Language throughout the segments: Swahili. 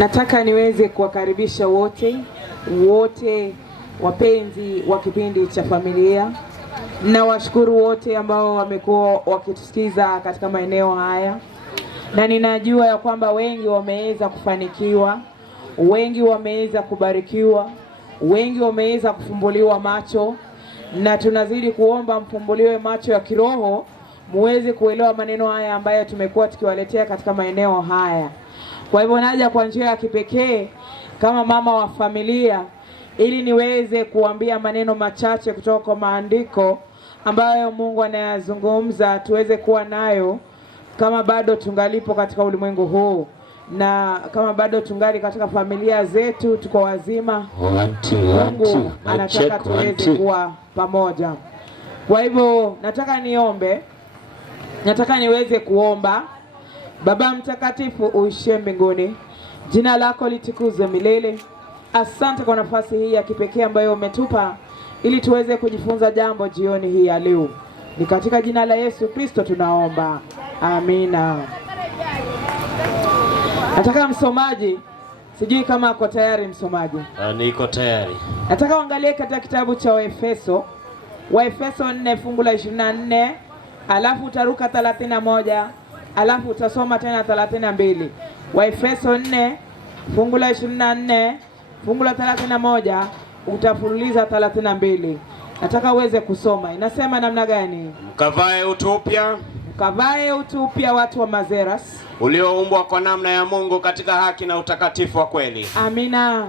Nataka niweze kuwakaribisha wote wapenzi wa kipindi cha familia, na washukuru wote ambao wamekuwa wakitusikiza katika maeneo haya, na ninajua ya kwamba wengi wameweza kufanikiwa, wengi wameweza kubarikiwa, wengi wameweza kufumbuliwa macho, na tunazidi kuomba mfumbuliwe macho ya kiroho muweze kuelewa maneno haya ambayo tumekuwa tukiwaletea katika maeneo haya. Kwa hivyo naja kwa njia ya kipekee kama mama wa familia ili niweze kuambia maneno machache kutoka kwa maandiko ambayo Mungu anayazungumza tuweze kuwa nayo kama bado tungalipo katika ulimwengu huu, na kama bado tungali katika familia zetu, tuko wazima. Mungu anataka tuweze kuwa pamoja. Kwa hivyo nataka niweze kuomba. Baba mtakatifu uishie mbinguni, jina lako litukuzwe milele. Asante kwa nafasi hii ya kipekee ambayo umetupa ili tuweze kujifunza jambo jioni hii ya leo. Ni katika jina la Yesu Kristo tunaomba. Amina. Nataka msomaji, sijui kama ako tayari msomaji. Niko tayari. Nataka uangalie katika kitabu cha Waefeso 4 fungu la 24, alafu utaruka 31, alafu utasoma tena 32. Waefeso 4 fungu la 24, fungu la 31, utafululiza 32. Nataka uweze kusoma. Inasema namna gani? Mkavae utu upya watu wa Mazeras, ulioumbwa kwa namna ya Mungu katika haki na utakatifu wa kweli. Amina.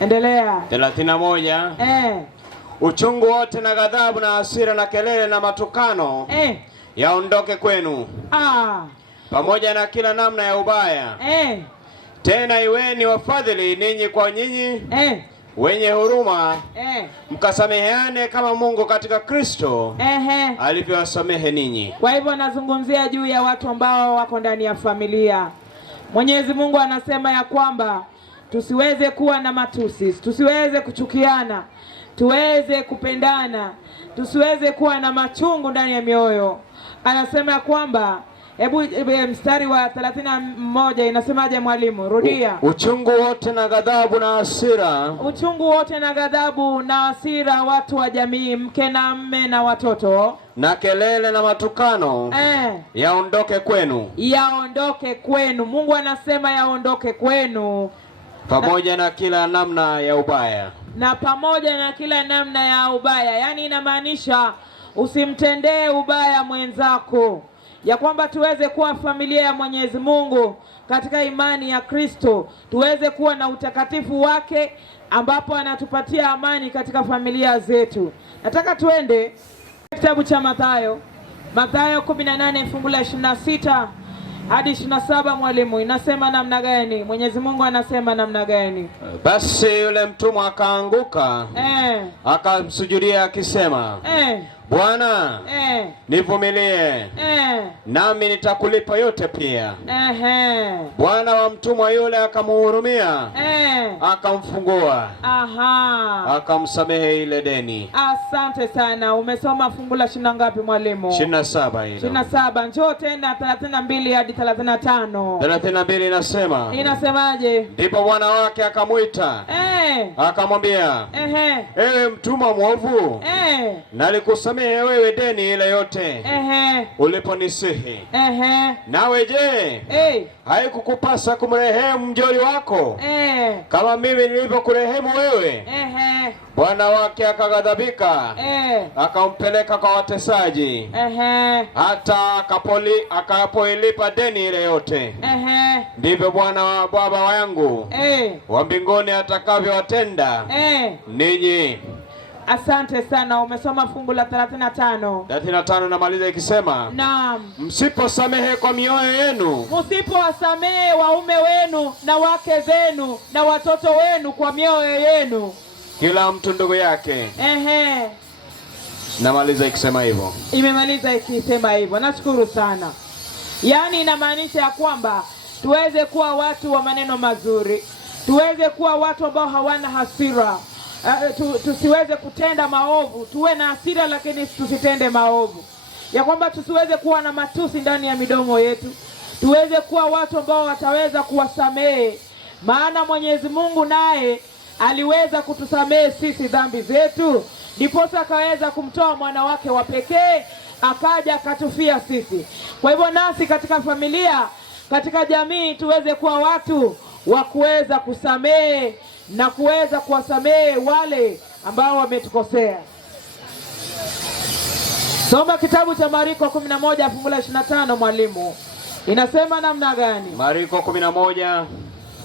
Endelea. 31. Uchungu wote na ghadhabu na hasira na kelele na matukano yaondoke kwenu. Pamoja na kila namna ya ubaya. Tena iweni wafadhili ninyi kwa nyinyi, wenye huruma, mkasameheane kama Mungu katika Kristo alivyowasamehe ninyi. Kwa hivyo nazungumzia juu ya watu ambao wako ndani ya familia. Mwenyezi Mungu anasema ya kwamba tusiweze kuwa na matusi, tusiweze kuchukiana, tuweze kupendana, tusiweze kuwa na machungu ndani ya mioyo. Anasema ya kwamba mstari wa 31 inasemaje mwalimu? Rudia. Uchungu wote na ghadhabu na hasira. Uchungu wote na ghadhabu na hasira watu wa jamii, mke na mme na watoto, na kelele na matukano yaondoke kwenu. Yaondoke kwenu. Mungu anasema yaondoke kwenu. Pamoja na kila namna ya ubaya. Na pamoja na kila namna ya ubaya. Yaani inamaanisha usimtendee ubaya mwenzako. Ya kwamba tuweze kuwa familia ya Mwenyezi Mungu katika imani ya Kristo, tuweze kuwa na utakatifu wake ambapo anatupatia amani katika familia zetu. Nataka tuende kitabu cha Mathayo 18 fungu la 26 hadi 27 mwalimu. Inasema namna gani? Mwenyezi Mungu anasema namna gani? Basi yule mtumwa akaanguka akamsujudia akisema, Bwana, nivumilie, nami nitakulipa yote pia. Bwana wa mtumwa yule akamhurumia, akamfungua, akamsamehe ile deni. Asante sana. Umesoma fungu la 20 ngapi mwalimu? 27 hilo. 27. Njoo tena 32 hadi 35. 32 inasema. Inasemaje? Ndipo bwana wake akamuita, akamwambia, ewe mtumwa mwovu, nalikusamehe wewe deni ile yote uliponisihi. Nawe je, haikukupasa kumrehemu mjoli wako kama mimi nilivyokurehemu wewe? Bwana wake akaghadhabika, akampeleka kwa watesaji, hata akapoilipa deni ile yote. Ndivyo Bwana wa Baba wangu wa mbinguni atakavyowatenda ninyi. Asante sana. Umesoma fungu la 35. 35 namaliza ikisema, naam, msiposamehe kwa mioyo yenu, msipowasamehe waume wenu na wake zenu na watoto wenu kwa mioyo yenu, kila mtu ndugu yake. Namaliza ikisema hivyo. Imemaliza ikisema hivyo. Nashukuru sana. Yaani inamaanisha ya kwamba tuweze kuwa watu wa maneno mazuri, tuweze kuwa watu ambao hawana hasira. Tusiweze kutenda maovu, tuwe na hasira lakini tusitende maovu. Ya kwamba tusiweze kuwa na matusi ndani ya midomo yetu. Tuweze kuwa watu ambao wataweza kuwasamehe maana Mwenyezi Mungu naye aliweza kutusamehe sisi dhambi zetu, ndiposa akaweza kumtoa mwana wake wa pekee akaja akatufia sisi. Kwa hivyo nasi katika familia, katika jamii, tuweze kuwa watu wa kuweza kusamehe na kuweza kuwasamehe wale ambao wametukosea. Soma kitabu cha Mariko 11 fungu la 25 mwalimu. Inasema namna gani? Mariko 11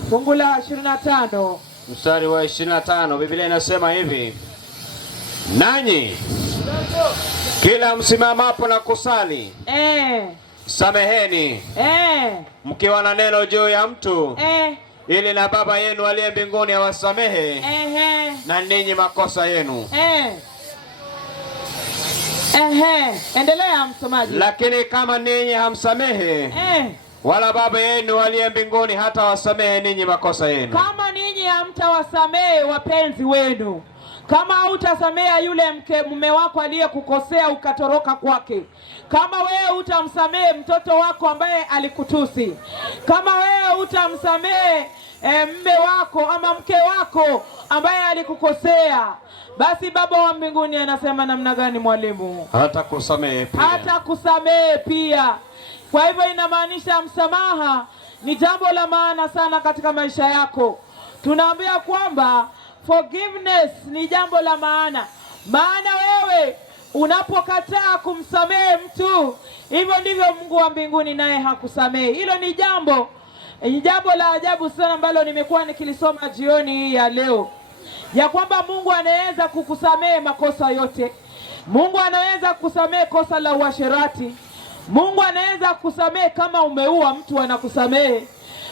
fungu la 25 mstari wa 25, Biblia inasema hivi: nanyi kila msimamapo na kusali, sameheni mkiwa na neno juu ya mtu, ili na Baba yenu aliye mbinguni awasamehe na ninyi makosa yenu. Endelea msomaji. Lakini kama ninyi hamsamehe, wala Baba yenu aliye mbinguni hata wasamehe ninyi makosa yenu. Kama ninyi hamtawasamehe wapenzi wenu, kama hutasamehe yule mume wako aliyekukosea ukatoroka kwake, kama wewe hutamsamehe mtoto wako ambaye alikutusi, kama wewe hutamsamehe mume wako ama mke wako ambaye alikukosea, basi Baba wa mbinguni anasema namna gani mwalimu? Hata kusamehe pia. Hata kusamehe pia. Kwa hivyo inamaanisha msamaha ni jambo la maana sana katika maisha yako. Tunaambia kwamba forgiveness ni jambo la maana. Maana wewe unapokataa kumsamehe mtu, hivyo ndivyo Mungu wa mbinguni naye hakusamehe. Hilo ni jambo la ajabu sana ambalo nimekuwa nikilisoma jioni hii ya leo. Ya kwamba Mungu anaweza kukusamehe makosa yote. Mungu anaweza kukusamehe kosa la uasherati. Mungu anaweza kukusamehe kama umeua mtu, anakusamehe.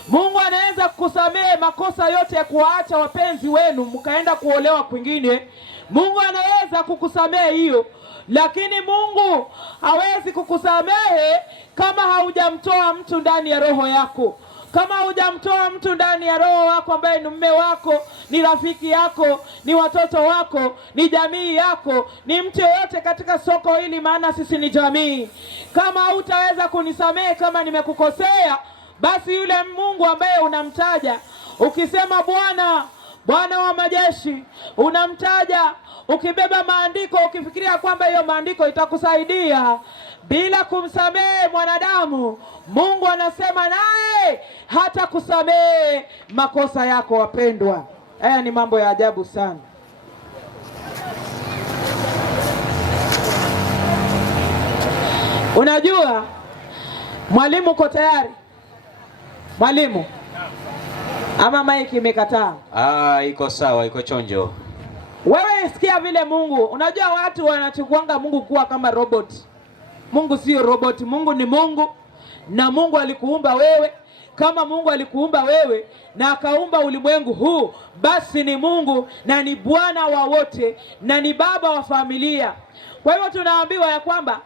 Mungu anaweza kukusamehe makosa yote ya kuwaacha wapenzi wenu mkaenda kuolewa kwingine. Mungu anaweza kukusamehe hiyo. Lakini Mungu hawezi kukusamehe kama haujamtoa mtu ndani ya roho yako. Kama hujamtoa mtu ndani ya roho wako ambaye ni mume wako, ni rafiki yako, ni watoto wako, ni jamii yako, ni mtu yote katika soko hili, maana sisi ni jamii. Kama hutaweza kunisamehe kama nimekukosea, basi yule Mungu ambaye unamtaja, ukisema Bwana wa majeshi, unamtaja, ukibeba maandiko, ukifikiria kwamba hiyo maandiko itakusaidia, bila kumsamehe mwanadamu, Mungu anasema naye hata kusamehe makosa yako. Wapendwa, haya ni mambo ya ajabu sana. Unajua mwalimu, uko tayari? Mwalimu, ama maiki imekataa? Iko sawa, iko chonjo. Wewe sikia vile Mungu, unajua watu wanachukuanga Mungu kuwa kama robot. Mungu sio robot. Mungu ni Mungu, na Mungu alikuumba wewe. Kama Mungu alikuumba wewe na akaumba ulimwengu huu, basi ni Mungu na ni Bwana wa wote na ni baba wa familia. Kwa hivyo tunaambiwa ya kwamba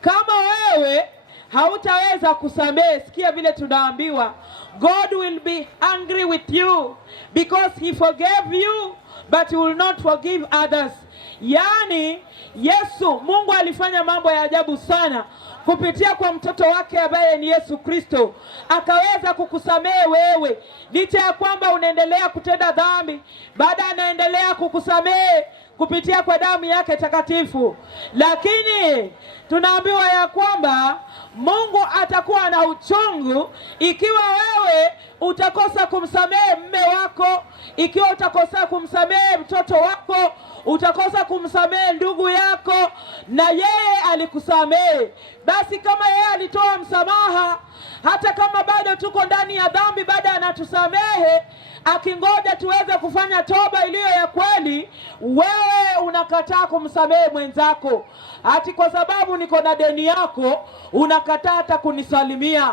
kama wewe hautaweza kusamehe, sikia vile tunaambiwa, God will be angry with you because he forgave you but he will not forgive others. Yani Yesu, Mungu alifanya mambo ya ajabu sana kupitia kwa mtoto wake ambaye ni Yesu Kristo. Akaweza kukusamehe wewe licha ya kwamba unaendelea kutenda dhambi, baada anaendelea kukusamehe kupitia kwa damu yake takatifu. Lakini tunaambiwa ya kwamba Mungu atakuwa na uchungu ikiwa wewe utakosa kumsamehe mume wako, ikiwa utakosa kumsamehe mtoto wako, utakosa kumsamehe ndugu yako na yeye alikusamehe. Basi kama yeye alitoa msamaha, hata kama bado tuko ndani ya dhambi, baada anatusamehe akingoja tuweze kufanya toba iliyo ya kweli, wewe unakataa kumsamehe mwenzako. Ati kwa sababu niko na deni yako unakataa hata kunisalimia,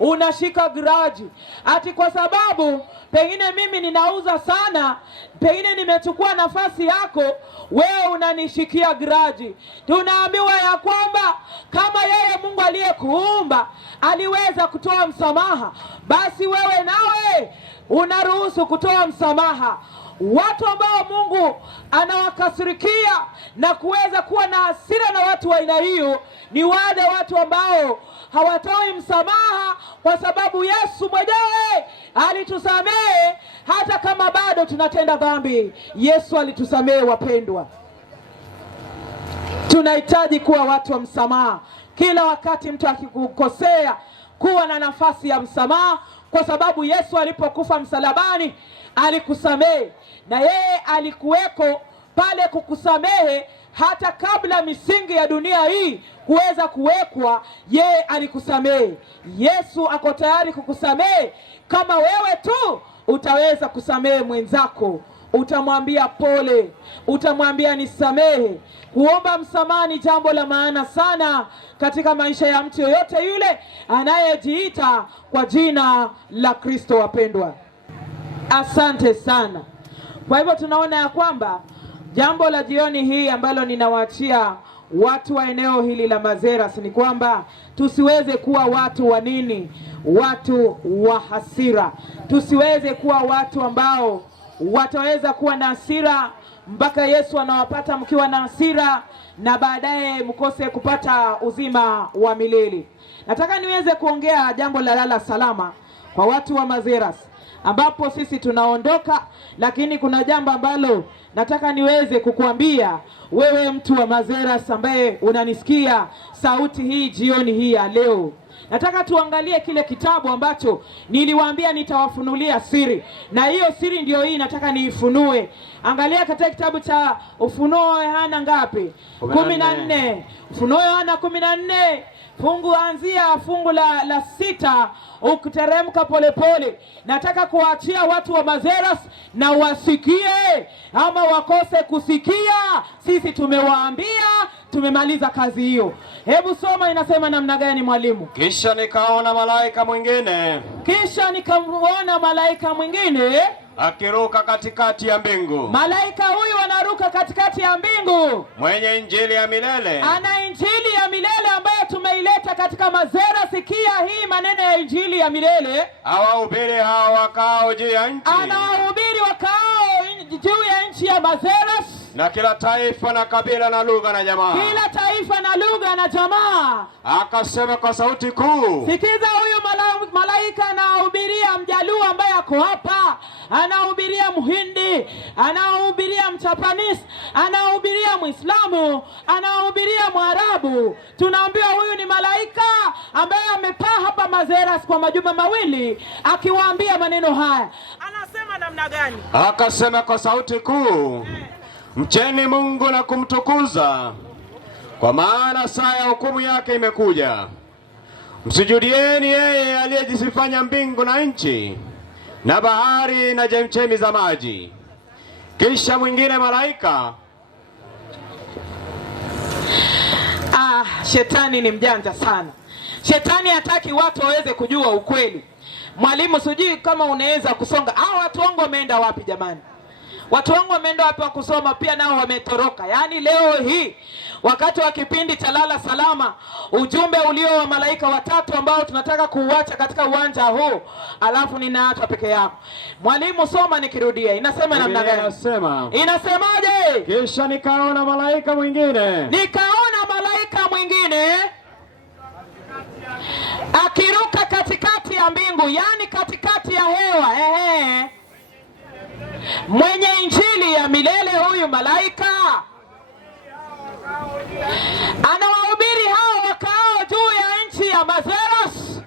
unashika grudge. Ati kwa sababu pengine mimi ninauza sana, pengine nimechukua nafasi yako, wewe unanishikia grudge. Tunaambiwa ya kwamba kama yeye Mungu aliyekuumba aliweza kutoa msamaha, basi wewe nawe unaruhusu kutoa msamaha. Watu ambao Mungu anawakasirikia na kuweza kuwa na hasira na watu wa aina hiyo ni wale watu ambao hawatoi msamaha, kwa sababu Yesu mwenyewe alitusamehe hata kama bado tunatenda dhambi, Yesu alitusamehe wapendwa. Tunahitaji kuwa watu wa msamaha. Kila wakati mtu akikukosea, kuwa na nafasi ya msamaha, kwa sababu Yesu alipokufa msalabani alikusamehe, na yeye alikuweko pale kukusamehe hata kabla misingi ya dunia hii kuweza kuwekwa. Yeye alikusamehe. Yesu ako tayari kukusamehe kama wewe tu utaweza kusamehe mwenzako. Utamwambia pole, utamwambia nisamehe. Kuomba msamaha ni jambo la maana sana katika maisha ya mtu yoyote yule anayejiita kwa jina la Kristo wapendwa. Asante sana. Kwa hivyo tunaona ya kwamba jambo la jioni hii ambalo ninawaachia watu wa eneo hili la Mazeras ni kwamba tusiweze kuwa watu wa nini? Watu wa hasira. Tusiweze kuwa watu ambao wataweza kuwa na hasira mpaka Yesu anawapata mkiwa na hasira na baadaye mkose kupata uzima wa milele. Nataka niweze kuongea jambo la lala salama kwa watu wa Mazeras, ambapo sisi tunaondoka, lakini kuna jambo ambalo nataka niweze kukuambia wewe mtu wa Mazeras ambaye unanisikia sauti hii jioni hii ya leo. Nataka tuangalie kile kitabu ambacho niliwaambia nitawafunulia siri, na hiyo siri ndio hii nataka niifunue. Angalia katika kitabu cha Ufunuo Yohana ngapi? 14. Ufunuo Yohana 14 fungu la 6 ukiteremka polepole. Nataka kuachia watu wa Mazeras na wasikie ama wakose kusikia. Sisi tumewaambia, tumemaliza kazi hiyo. Hebu soma, inasema namna gani mwalimu? Kisha nikaona malaika mwingine akiruka katikati ya mbingu. Malaika huyu anaruka katikati ya mbingu, mwenye injili ya milele. Ana injili ya milele ambayo tumeileta katika Mazeras. Sikia hii maneno ya injili ya milele. Awahubiri hao wakao juu ya nchi. Anawahubiri wakao juu ya nchi ya Mazeras, na kila taifa na kabila na lugha na jamaa. Kila taifa na lugha na jamaa. Akasema kwa sauti kuu. Sikiza, huyu malaika anahubiria Mjaluo ambaye ako hapa, anahubiria Mhindi, anahubiria Mchapanisi, anahubiria Muislamu, anahubiria Mwarabu. Tunaambiwa huyu ni malaika ambaye amepaa hapa Mazeras kwa majuma mawili akiwaambia maneno haya. Anasema namna gani? Akasema kwa sauti kuu, mcheni Mungu na kumtukuza, kwa maana saa ya hukumu yake imekuja. Msujudieni yeye aliyejisifanya mbingu na nchi na bahari na chemchemi za maji. Kisha mwingine malaika. Shetani ni mjanja sana. Shetani hataki watu waweze kujua ukweli. Mwalimu, sijui kama unaweza kusonga. Watu wangu wameenda wapi jamani? Watu wangu wameenda wapi wa kusoma? Pia nao wametoroka. Yaani leo hii wakati wa kipindi cha lala salama, ujumbe ulio wa malaika watatu ambao tunataka kuuacha katika uwanja huu, alafu ninaacha peke yako. Mwalimu, soma nikirudia. Inasema namna gani? Inasemaje? Kisha nikaona malaika mwingine. Akiruka katikati ya mbingu, yani katikati ya hewa. Mwenye injili ya milele. Huyu malaika anawahubiri hao wakao juu ya nchi ya Mazeras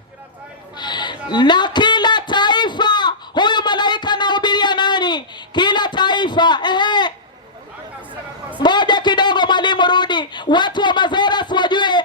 na kila taifa. Huyu malaika anahubiria nani? Kila taifa. Ngoja kidogo mwalimu, rudi. Watu wa Mazeras wajue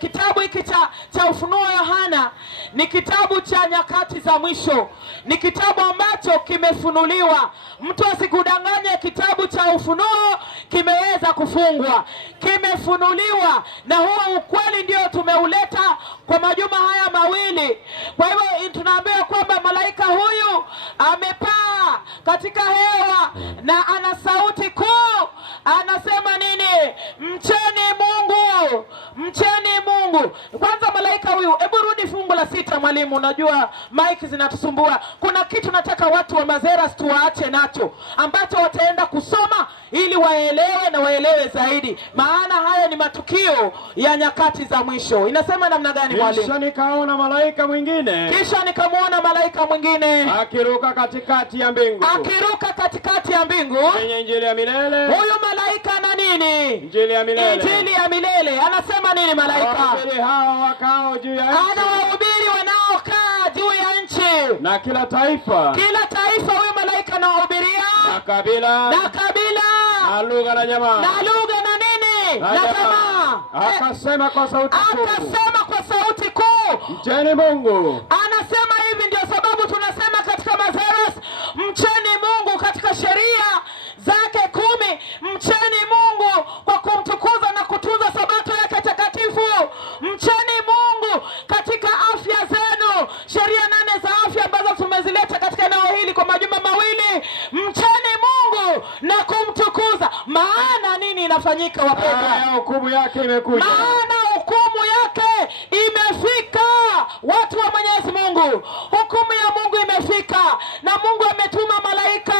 kitabu hiki cha Ufunuo Yohana ni kitabu cha nyakati za mwisho. Ni kitabu ambacho kimefunuliwa. Mtu asikudanganye, kitabu cha Ufunuo kimeweza kufungwa, kimefunuliwa, na huo ukweli ndio tumeuleta kwa majuma haya mawili. Kwa hivyo tunaambiwa kwamba malaika huyu amepaa katika hewa na ana sauti kuu. Anasema nini? Mcheni Mungu mcheni Mungu. Kwanza malaika huyu, hebu rudi fungu la 6 mwalimu, unajua mic zinatusumbua. Kuna kitu nataka watu wa Mazeras tuwaache nacho, ambacho wataenda kusoma ili waelewe na waelewe zaidi, maana haya ni matukio ya nyakati za mwisho. Inasema namna gani mwalimu? Kisha nikaona malaika mwingine, kisha nikamwona malaika mwingine akiruka katikati ya mbingu, akiruka katikati ya mbingu, mwenye injili ya milele. Huyu malaika na nini? Injili ya milele. Injili ya milele. Anasema nini malaika? Wahubiri hao wakao juu ya nchi, anawahubiri wanaokaa juu ya nchi, na kila taifa, kila taifa huyu malaika anawahubiria, na kabila, na kabila, na lugha na jamaa, na lugha na nini, na jamaa. Akasema kwa sauti kuu, akasema kwa sauti kuu, mcheni Mungu. Anasema hivi ndio sababu tunasema katika Mazeras, mcheni Mungu katika sheria zake 10. Mcheni Mungu kwa kumtukuza na kutunza sabato yake takatifu. Mcheni Mungu katika afya zenu, sheria 8 za afya ambazo tumezileta katika eneo hili kwa majuma mawili. Mcheni Mungu na kumtukuza. Maana nini inafanyika wapendwa? Hukumu yake imekuja. Maana hukumu yake imefika, watu wa Mwenyezi Mungu. Hukumu ya Mungu imefika na Mungu ametuma malaika.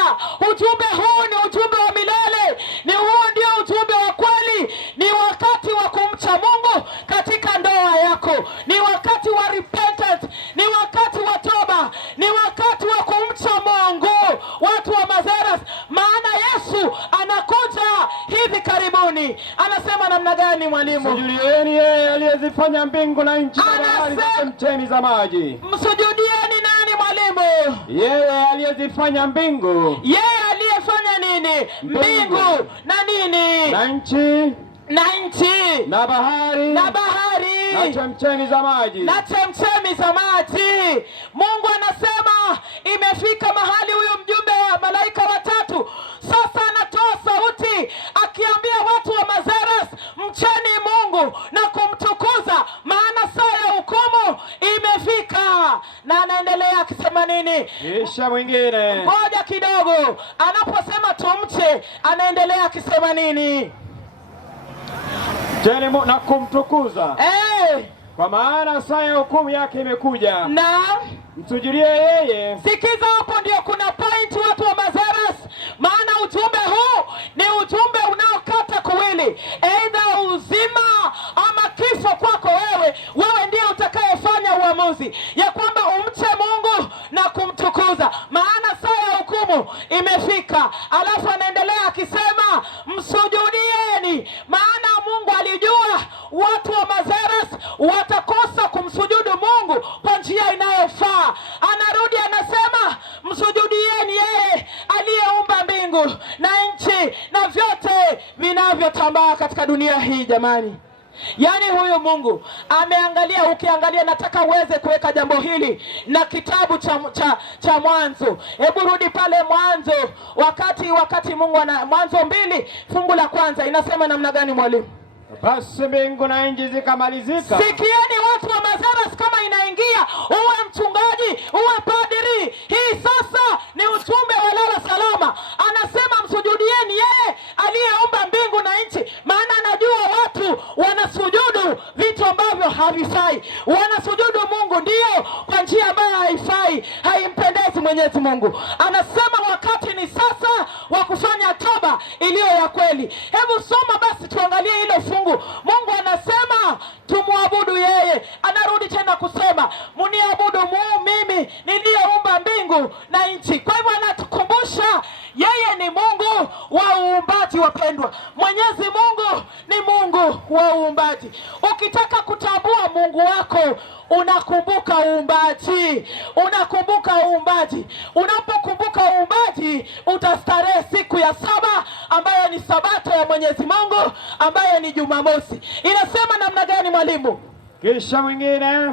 Ujumbe huu ni ujumbe wa milele, ni huu ndio ujumbe wa kweli. Ni wakati wa kumcha Mungu katika ndoa yako, ni wakati wa repentance, ni wakati wa toba, ni wakati wa kumcha Mungu, watu wa Mazeras, maana Yesu anakuja hivi karibuni. Anasema namna gani mwalimu? Msujudieni yeye aliyezifanya mbingu na nchi na bahari na chemchemi za maji. Msujudieni nani mwalimu? Yeye aliyezifanya mbingu. Yeye aliyefanya nini? Mbingu na nini? Na nchi, na nchi, na bahari, na bahari, na chemchemi za maji, na chemchemi za maji. Mungu anasema imefika mahali huyu mjumbe wa malaika watatu sasa anatoa sauti akiambia watu wa Mazeras, mcheni Mungu na kumtukuza, maana saa ya hukumu imefika. Na anaendelea akisema nini? Kisha mwingine, ngoja kidogo, anaposema tumche, anaendelea akisema nini? mcheni Mungu na kumtukuza, kwa maana saa ya hukumu yake imekuja. Na msujudie yeye. Sikiza, hapo ndio kuna point watu wa Mazeras, maana ujumbe huu ni ujumbe unaokata kuwili, aidha uzima ama kifo kwako wewe. Wewe ndiye utakayefanya uamuzi ya kwamba umche Mungu na kumtukuza, maana saa ya hukumu imefika. Alafu anaendelea akisema msujudieni, maana Mungu alijua watu wa Mazeras watakosa kumsujudu Mungu kwa njia inayofaa. Anarudi anasema msujudieni yeye aliyeumba mbingu na nchi na vyote vinavyotambaa katika dunia hii. Jamani, yaani huyu Mungu ameangalia. Ukiangalia, nataka uweze kuweka jambo hili na kitabu cha Mwanzo. Hebu rudi pale Mwanzo, wakati Mungu Mwanzo 2 fungu la 1 inasema namna gani mwalimu? Basi mbingu na nchi zikamalizika. Sikieni watu wa Mazeras, kama inaingia, uwe mchungaji, uwe padri, hii sasa ni ujumbe wa lala salama. Anasema msujudieni yeye aliyeumba mbingu na nchi, maana anajua watu wanasujudu vitu ambavyo havifai, wanasujudu Mungu ndio kwa njia ambayo haifai, haimpendezi Mwenyezi Mungu. Anasema wakati ni sasa wa kufanya toba iliyo ya kweli. Hebu soma basi tuangalie hilo fungu. Mungu anasema tumwabudu yeye. Anarudi tena kusema mniabudu mimi niliyeumba mbingu na nchi. Kwa hivyo anatukumbusha yeye ni Mungu wa uumbaji. Wapendwa, Mwenyezi Mungu ni Mungu wa uumbaji. Ukitaka kutambua Mungu wako, unakumbuka uumbaji, unakumbuka uumbaji. Unapokumbuka uumbaji, utastarehe siku ya 7 ambayo ni sabato ya Mwenyezi Mungu, ambayo ni Jumamosi. Inasema namna gani mwalimu? Kisha mwingine,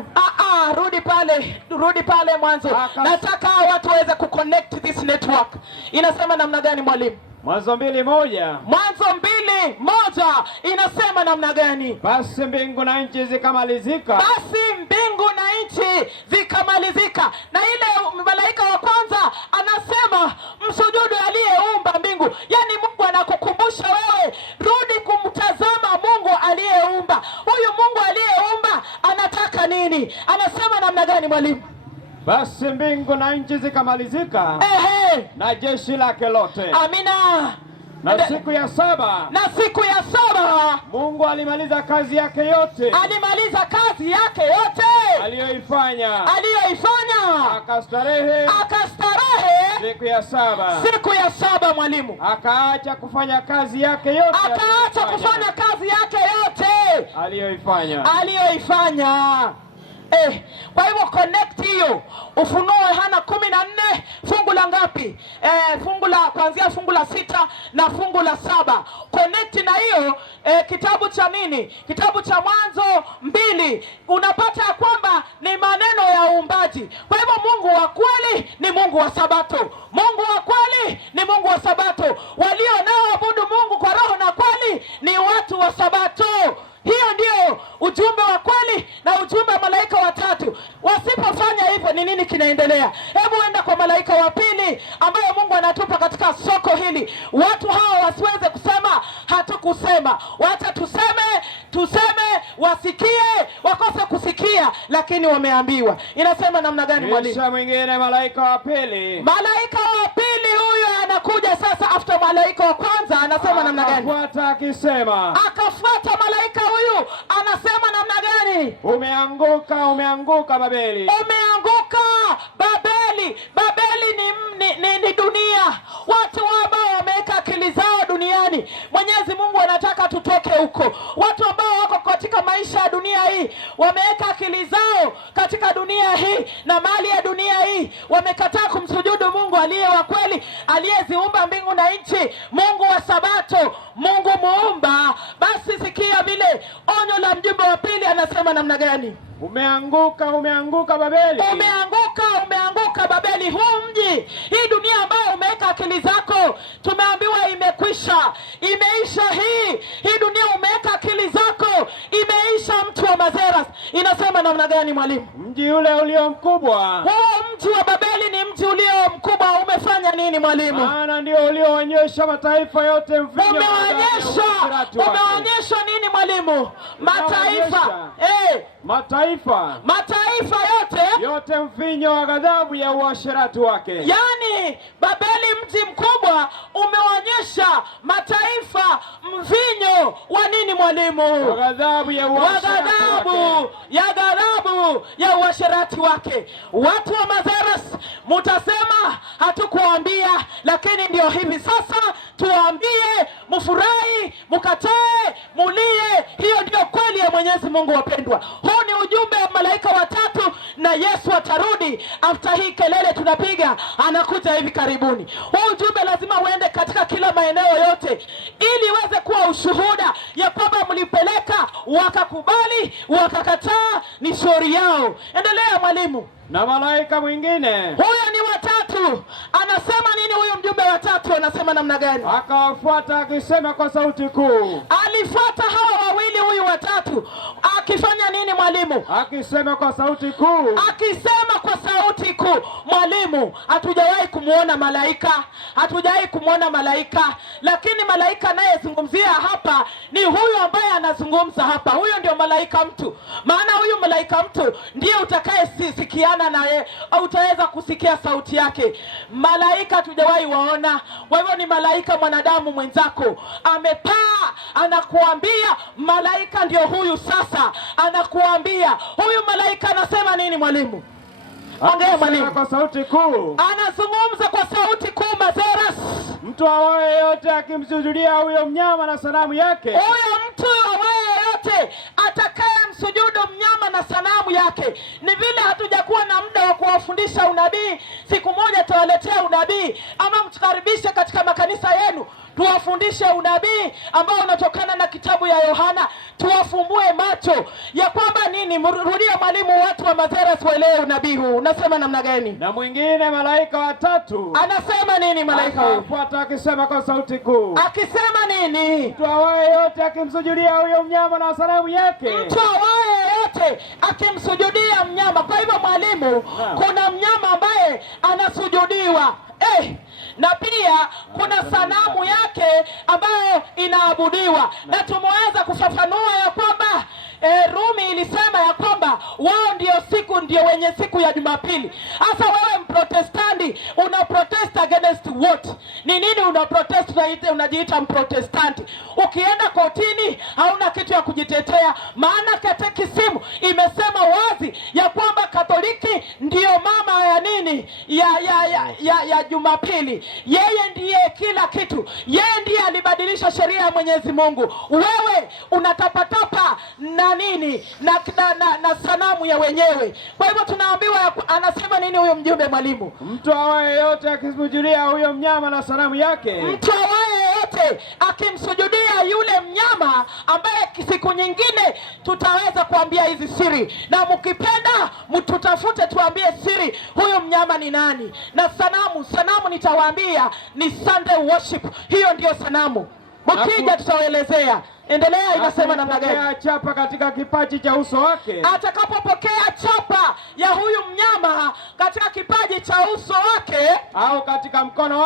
rudi pale Mwanzo. Nataka watu waweze kuconnect this network. Inasema namna gani mwalimu? Mwanzo 2:1. Mwanzo 2:1 inasema namna gani? Basi mbingu na nchi zikamalizika. Basi mbingu na nchi zikamalizika. Na ile malaika wa kwanza anasema msujudu aliyeumba mbingu. Yaani Mungu anakukumbusha wewe, rudi kumtazama Mungu aliyeumba. Basi mbingu na nchi zikamalizika, na jeshi lake lote. Amina. Na siku ya saba Mungu alimaliza kazi yake yote. Aliyoifanya. Akastarehe. Siku ya saba mwalimu. Akaacha kufanya kazi yake yote. Aliyoifanya. Kwa hivyo connect hiyo. Ufunuo Yohana 14 fungu la ngapi? Kuanzia fungu la 6 na fungu la 7. Connect na hiyo kitabu cha nini? Kitabu cha Mwanzo 2. Unapata ya kwamba ni maneno ya uumbaji. Kwa hivyo Mungu wa kweli ni Mungu wa Sabato. Walio nao abudu Mungu kwa roho na kweli ni watu wa Sabato. Hiyo ndio ujumbe wa kweli na ujumbe wa malaika watatu. Wasipofanya hivyo ni nini kinaendelea? Hebu enda kwa malaika wa pili ambaye Mungu anatupa katika soko hili. Watu hawa wasiweze kusema hatukusema. Wacha tuseme, wasikie, wakose kusikia, lakini wameambiwa. Inasema namna gani mwalimu? Kisha mwingine malaika wa pili. Malaika wa pili huyo anakuja sasa after malaika wa kwanza, anasema namna gani? Akafuata malaika huyu anasema namna gani? Umeanguka Babeli. Babeli ni dunia. Watu ambao wameweka akili zao duniani. Mwenyezi Mungu anataka tutoke huko. Watu ambao wako katika maisha ya dunia hii wameweka akili zao katika dunia hii na mali ya dunia hii. Wamekataa kumsujudu Mungu aliye wa kweli, aliyeziumba mbingu na nchi, Mungu wa Sabato, Mungu muumba. Basi sikia vile onyo la mjumbe wa pili anasema namna gani? Umeanguka Babeli. Umeanguka Babeli. Huu mji, hii dunia ambayo umeweka akili zako, tumeambiwa imekwisha, imeisha hii dunia umeweka akili zako, imeisha. Mtu wa Mazeras inasema namna gani mwalimu? Mji ule ulio mkubwa. Huo mji wa Babeli ni mji ulio mkubwa. Umefanya nini mwalimu? Maana ndio ulioonyesha mataifa yote mvinyo. Umeonyesha nini mwalimu? Mataifa yote mvinyo wa ghadhabu ya uasherati wake. Yani Babeli mji mkubwa umeonyesha mataifa mvinyo wa nini mwalimu? Wa ghadhabu ya uasherati wake. Watu wa Mazeras mutasema hatukuambia, lakini ndio hivi sasa tuambie, mufurahi, mukatae, mulie. Hiyo ndio kweli ya Mwenyezi Mungu wapendwa. Huu ni ujumbe wa malaika watatu, na Yesu atarudi after hii kelele tunapiga, anakuja hivi karibuni. Huu ujumbe lazima uende katika kila maeneo yote, ili uweze kuwa ushuhuda ya kwamba mlipeleka, wakakubali, wakakataa, ni shauri yao. Endelea mwalimu. Na malaika mwingine, huyo ni watatu, anasema nini huyu mjumbe watatu? Anasema namna gani? Akawafuata akisema kwa sauti kuu. Alifuata hawa wawili, huyu watatu akifanya nini mwalimu? Akisema kwa sauti kuu. Mwalimu, hatujawahi kumuona malaika, lakini malaika anayezungumzia hapa ni huyu ambaye anazungumza hapa. Huyo ndio malaika mtu. Maana huyu malaika mtu ndiye utakayesikiana naye au utaweza kusikia sauti yake. Malaika hatujawahi waona. Kwa hivyo ni malaika mwanadamu mwenzako amepaa, anakuambia. Malaika ndio huyu sasa anakuambia. Huyu malaika anasema nini mwalimu? Ongea mwalimu. Kwa sauti kuu. Anazungumza kwa sauti kuu Mazeras. Mtu awaye yote akimsujudia huyo mnyama na sanamu yake. Huyo mtu awaye yote atakaye msujudu mnyama na sanamu yake. Ni vile hatujakuwa na muda wa kuwafundisha unabii. Siku moja tutawaletea unabii, ama mtukaribishe katika makanisa yenu tuwafundishe unabii ambao unatokana na kitabu ya Yohana. Tuwafumbue macho ya kwamba nini. Rudia mwalimu, watu wa Mazeras waelewe unabii huu. Unasema namna gani? Na mwingine malaika watatu. Anasema nini malaika huyu? Akafuata akisema kwa sauti kuu. Akisema nini? Mtu awaye yote akimsujudia huyo mnyama na sanamu yake. Mtu awaye yote akimsujudia mnyama. Kwa hivyo mwalimu, kuna mnyama ambaye anasujudiwa. Na pia kuna sanamu yake ambayo inaabudiwa. Na tumeweza kufafanua ya kwamba Rumi ilisema ya kwamba wao ndio wenye siku ya Jumapili. Hasa wewe Mprotestanti una protest against what? Ni nini una protest? Unajiita Mprotestanti. Ukienda kotini hauna kitu ya kujitetea, maana katekisimu imesema wazi ya kwamba Katoliki ndio mama ya nini ya Jumapili. Yeye ndiye kila kitu, yeye ndiye alibadilisha sheria ya Mwenyezi Mungu. Wewe unatapatapa na nini na sanamu ya wenyewe. Kwa hivyo tunaambiwa, anasema nini huyo mjumbe mwalimu? Mtu awaye yote akimsujudia huyo mnyama na sanamu yake, mtu awaye yote akimsujudia yule mnyama, ambaye siku nyingine tutaweza kuambia hizi siri, na mkipenda mtutafute tuambie siri, huyo mnyama ni nani. Na sanamu nitawaambia ni Sunday worship. Hiyo ndio sanamu, mkija tutawaelezea. Endelea, inasema namna gani? Chapa katika kipaji cha uso wake, atakapopokea chapa ya huyu mnyama katika kipaji cha uso wake au katika mkono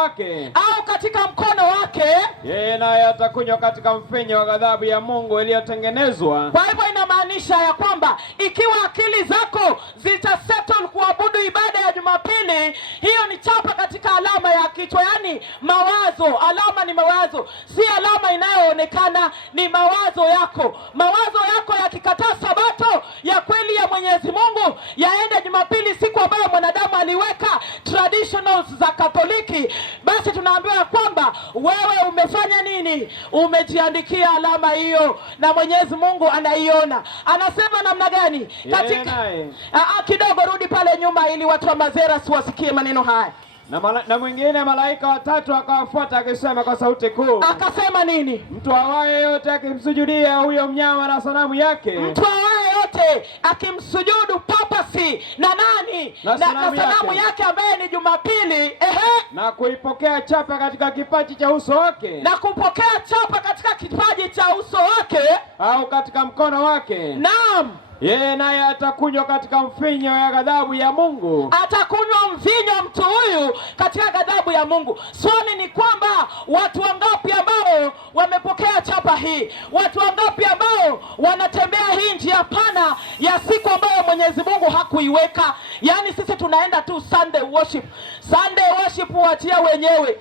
wake, yeye naye atakunywa katika mvinyo wa ghadhabu ya Mungu iliyotengenezwa. Kwa hivyo inamaanisha ya kwamba ikiwa akili zako zitasettle kuabudu ibada ya Jumapili, hiyo ni chapa katika alama ya kichwa, yani mawazo. Alama ni mawazo, si alama inayoonekana, ni mawazo yako. Mawazo yako yakikataa sabato ya kweli ya Mwenyezi Mungu, yaende Jumapili, siku ambayo mwanadamu aliweka traditionals za Katoliki, basi tunaambiwa kwamba wewe umefanya nini? Umejiandikia alama hiyo, na Mwenyezi Mungu anaiona. Anasema namna gani? Katika kidogo rudi pale nyuma ili watu wa Mazeras wasikie maneno haya. Na mwingine malaika watatu akawafuata akisema kwa sauti kuu. Akasema nini? Mtu awaye yote akimsujudia huyo mnyama na sanamu yake. Mtu awaye yote akimsujudu papasi na nani? Na sanamu yake ambaye ni Jumapili. Na kuipokea chapa katika kipaji cha uso wake. Na kupokea chapa katika kipaji cha uso wake au katika mkono wake. Naam. Yeye naye atakunywa katika mvinyo ya ghadhabu ya Mungu. Atakunywa mvinyo mtu huyu katika ghadhabu ya Mungu. Swali ni kwamba watu wangapi ambao wamepokea chapa hii? Watu wangapi ambao wanatembea hii njia pana ya siku ambayo Mwenyezi Mungu hakuiweka? Yaani sisi tunaenda tu Sunday worship. Sunday worship waachie wenyewe.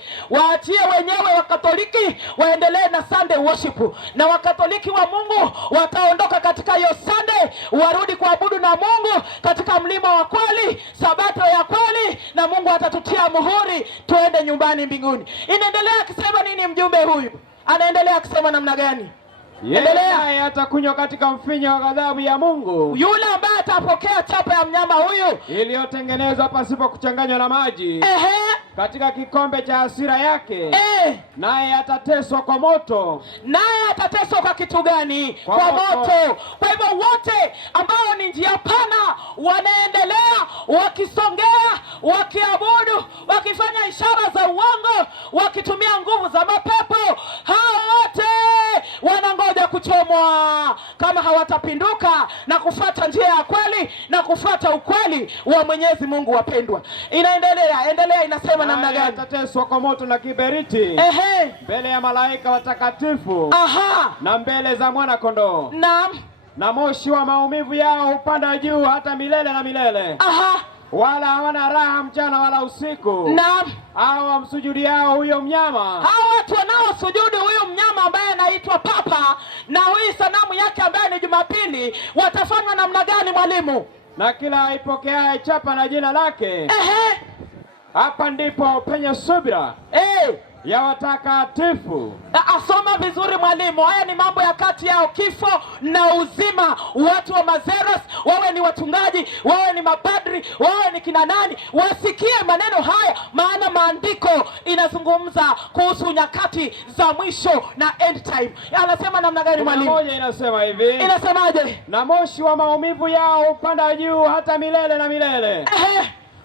Wakatoliki waendelee na Sunday worship. Na Wakatoliki wa Mungu wataondoka katika hiyo Sunday, warudi kuabudu na Mungu katika mlima wa kweli, sabato ya kweli, na Mungu atatutia muhuri tuende nyumbani mbinguni. Inaendelea akisema nini mjumbe huyu? Anaendelea akisema namna gani? Yeye atakunywa katika mvinyo wa ghadhabu ya Mungu. Yule ambaye atapokea chapa ya mnyama huyu iliyotengenezwa pasipo kuchanganywa na maji, katika kikombe cha hasira yake, naye atateswa kwa moto. Naye atateswa kwa kitu gani? Kwa moto. Kwa hivyo wote ambao ni njia pana wanaendelea wakisongea, wakiabudu, wakifanya ishara za uongo, wakitumia nguvu za mapepo, hao wote wanangoja kuchomwa kama hawatapinduka na kufuata njia ya kweli na kufuata ukweli wa Mwenyezi Mungu. Wapendwa, endelea inasema namna gani? Atateswa kwa moto na kiberiti, mbele ya malaika watakatifu, na mbele za mwana kondoo. Naam. Na moshi wa maumivu yao upanda juu hata milele na milele. Wala hawana raha mchana wala usiku. Naam. Hao wamsujudiao huyo mnyama, hao watu wanaosujudu huyo mnyama ambaye anaitwa Papa na huyu sanamu yake ambaye ni Jumapili, watafanywa namna gani mwalimu? Na kila aipokeaye chapa na jina lake, hapa ndipo penye subira ya watakatifu. Asoma vizuri mwalimu. Haya ni mambo ya kati yao, kifo na uzima. Watu wa Mazeras, wawe ni watungaji, wawe ni mapadri, wawe ni kina nani, wasikie maneno haya, maana maandiko inazungumza kuhusu nyakati za mwisho na end time. Anasema namna gani mwalimu? Moja inasema hivi. Inasemaje? Na moshi wa maumivu yao upanda juu hata milele na milele.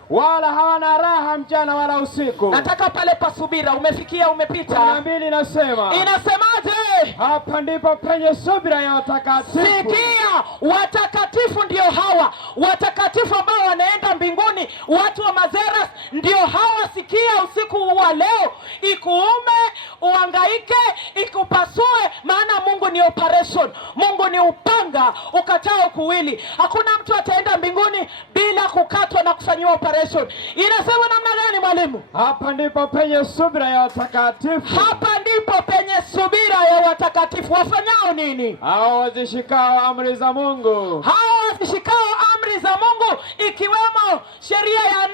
Wala hawana raha mchana wala usiku. Nataka pale pasubira. Umefikia, umepita. 12 inasema. Inasemaje? Hapa ndipo penye subira ya watakatifu. Sikia, watakatifu ndio hawa. Watakatifu ambao wanaenda mbinguni, watu wa Mazeras ndio hawa. Sikia usiku wa leo, ikuume uhangaike ikupasue, maana Mungu ni operation. Mungu ni upanga ukatao kuwili. Hakuna mtu ataenda mbinguni bila kukatwa na kufanyiwa operation. Inasema namna gani mwalimu? Hapa ndipo penye subira ya watakatifu. Hapa ndipo penye subira ya watakatifu. Wafanyao nini? Hao wazishikao amri za Mungu. Hao wazishikao amri za Mungu, ikiwemo sheria ya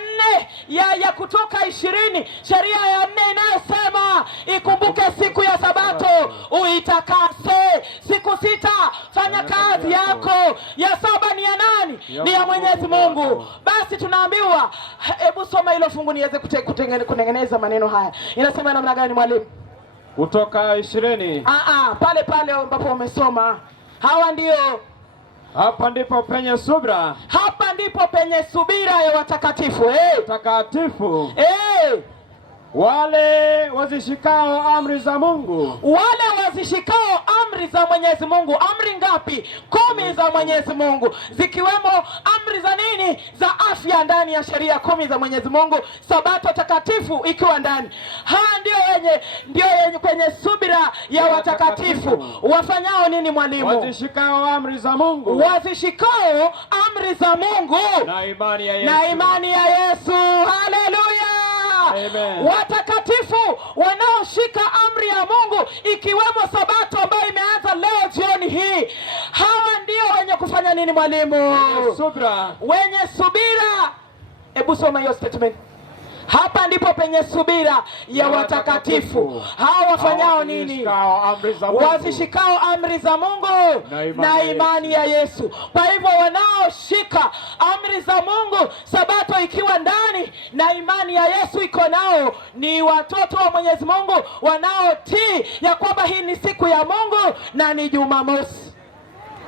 4 ya Kutoka 20, sheria ya 4 inayosema ikumbuke siku ya Sabato uitakase. Siku 6 fanya kazi yako, ya 7 ni ya nani? Ni ya Mwenyezi Mungu. Basi tunaambiwa, hebu soma hilo fungu niweze kutengeneza maneno haya. Inasema namna gani mwalimu? Kutoka 20. Pale pale ambapo umesoma. Hawa ndio, hapa ndipo penye subira. Hapa ndipo penye subira ya watakatifu. Watakatifu. Wale wazishikao amri za Mungu. Wale wazishikao amri za Mwenyezi Mungu. Amri ngapi? 10 za Mwenyezi Mungu, zikiwemo amri za nini? Za afya ndani ya sheria 10 za Mwenyezi Mungu, Sabato takatifu ikiwa ndani. Ndio yenye kwenye subira ya watakatifu. Wafanyao nini mwalimu? Wazishikao amri za Mungu. Wazishikao amri za Mungu na imani ya Yesu. Haleluya. Amen. Watakatifu wanaoshika amri ya Mungu, ikiwemo Sabato ambayo imeanza leo jioni hii. Hawa ndio wenye kufanya nini mwalimu? Wenye subira. Hebu soma hiyo statement. Hapa ndipo penye subira ya watakatifu. Hao wafanyao nini? Wazishikao amri za Mungu na imani ya Yesu. Kwa hivyo wanaoshika amri za Mungu, Sabato ikiwa ndani na imani ya Yesu iko nao, ni watoto wa Mwenyezi Mungu wanaotii ya kwamba hii ni siku ya Mungu na ni Jumamosi.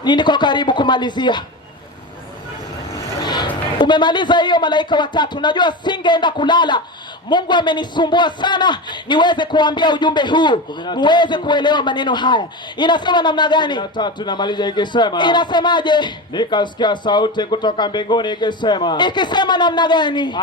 Niko karibu kumalizia. Umemaliza hiyo malaika watatu. Najua singeenda kulala. Mungu amenisumbua sana niweze kuambia ujumbe huu, muweze kuelewa maneno haya. Inasema namna gani? 13 namaliza ikisema. Inasemaje? Nikasikia sauti kutoka mbinguni ikisema. Ikisema namna gani?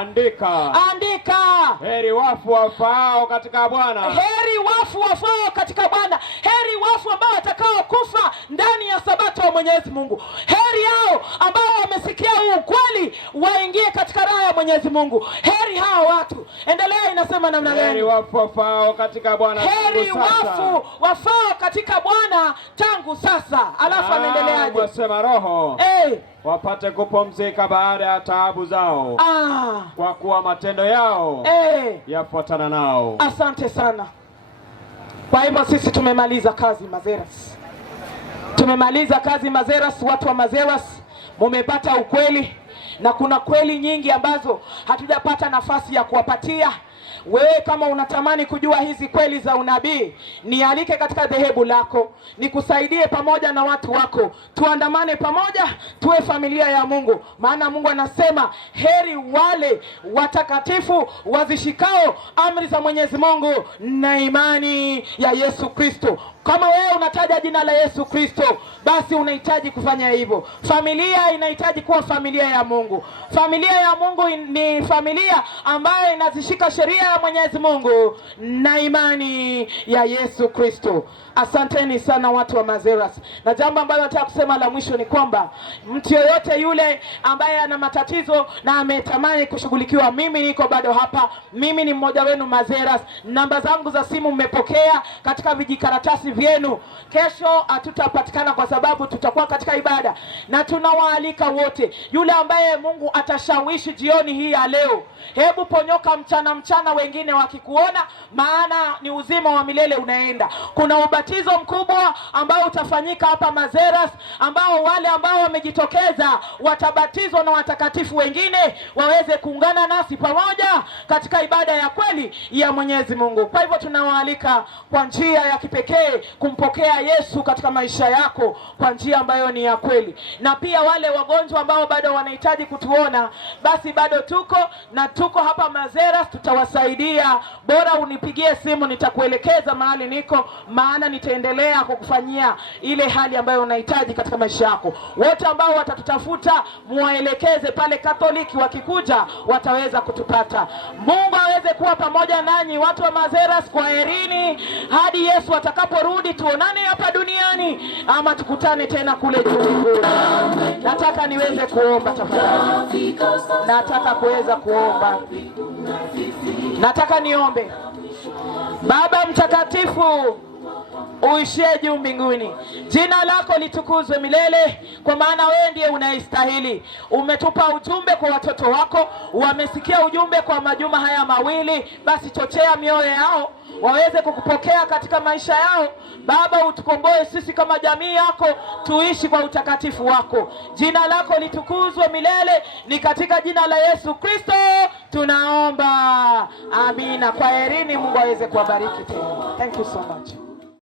Andika. Heri wafu wafao katika Bwana. Heri wafu wafao katika Bwana. Heri wafu ambao watakao kufa ndani ya Sabato ya Mwenyezi Mungu. Heri hao ambao wamesikia huu ukweli waingie katika raha ya Mwenyezi Mungu. Heri hao watu. Endelea, inasema namna gani? Heri wafu wafao katika Bwana. Heri wafu wafao katika Bwana tangu sasa. Alafu anaendeleaje? Wasema roho. Wapate kupumzika baada ya taabu zao. Kwa kuwa matendo yao yafuatana nao. Asante sana. Kwa hivyo sisi tumemaliza kazi Mazeras. Tumemaliza kazi Mazeras, watu wa Mazeras. Mumepata ukweli, na kuna kweli nyingi ambazo hatujapata nafasi ya kuwapatia. Wewe kama unatamani kujua hizi kweli za unabii, nialike katika dhehebu lako, nikusaidie pamoja na watu wako, tuandamane pamoja, tuwe familia ya Mungu. Maana Mungu anasema heri wale watakatifu wazishikao amri za Mwenyezi Mungu na imani ya Yesu Kristo. Kama wewe unataja jina la Yesu Kristo, basi unahitaji kufanya hivyo. Familia inahitaji kuwa familia ya Mungu. Familia ya Mungu ni familia ambayo inazishika sheria ya Mwenyezi Mungu na imani ya Yesu Kristo. Asanteni sana watu wa Mazeras. Na jambo ambalo nataka kusema la mwisho ni kwamba mtu yoyote yule ambaye ana matatizo na ametamani kushughulikiwa, mimi niko bado hapa. Mimi ni mmoja wenu Mazeras. Namba zangu za simu mmepokea katika vijikaratasi vyenu. Kesho hatutapatikana kwa sababu tutakuwa katika ibada, na tunawaalika wote. Yule ambaye Mungu atashawishi jioni hii ya leo, hebu ponyoka mchana wengine wakikuona, maana ni uzima wa milele unaenda. Kuna ubatizo mkubwa ambao utafanyika hapa Mazeras, ambao wale ambao wamejitokeza watabatizwa na watakatifu wengine waweze kuungana nasi pamoja katika ibada ya kweli ya Mwenyezi Mungu. Kwa hivyo tunawaalika kwa njia ya kipekee kumpokea Yesu katika maisha yako kwa njia ambayo ni ya kweli. Na pia wale wagonjwa ambao bado wanahitaji kutuona, basi bado tuko hapa Mazeras, tutawasaidia. kukusaidia, bora unipigie simu, nitakuelekeza mahali niko, maana nitaendelea kukufanyia ile hali ambayo unahitaji katika maisha yako. Wote ambao watatutafuta muwaelekeze pale Katoliki, wakikuja wataweza kutupata. Mungu aweze kuwa pamoja nanyi watu wa Mazeras. Kwaherini hadi Yesu atakaporudi, tuonane hapa duniani ama tukutane tena kule juu. Nataka niweze kuomba tafadhali. Nataka kuweza kuomba. Nataka niombe. Baba mtakatifu uishie juu mbinguni, jina lako litukuzwe milele, kwa maana wewe ndiye unayestahili. Umetupa ujumbe kwa watoto wako, wamesikia ujumbe kwa majuma haya mawili, basi chochea mioyo yao waweze kukupokea katika maisha yao. Baba, utukomboe sisi kama jamii yako, tuishi kwa utakatifu wako. Jina lako litukuzwe milele, ni katika jina la Yesu Kristo tunaomba, amina. Kwaherini, Mungu aweze kuwabariki tena. Thank you so much.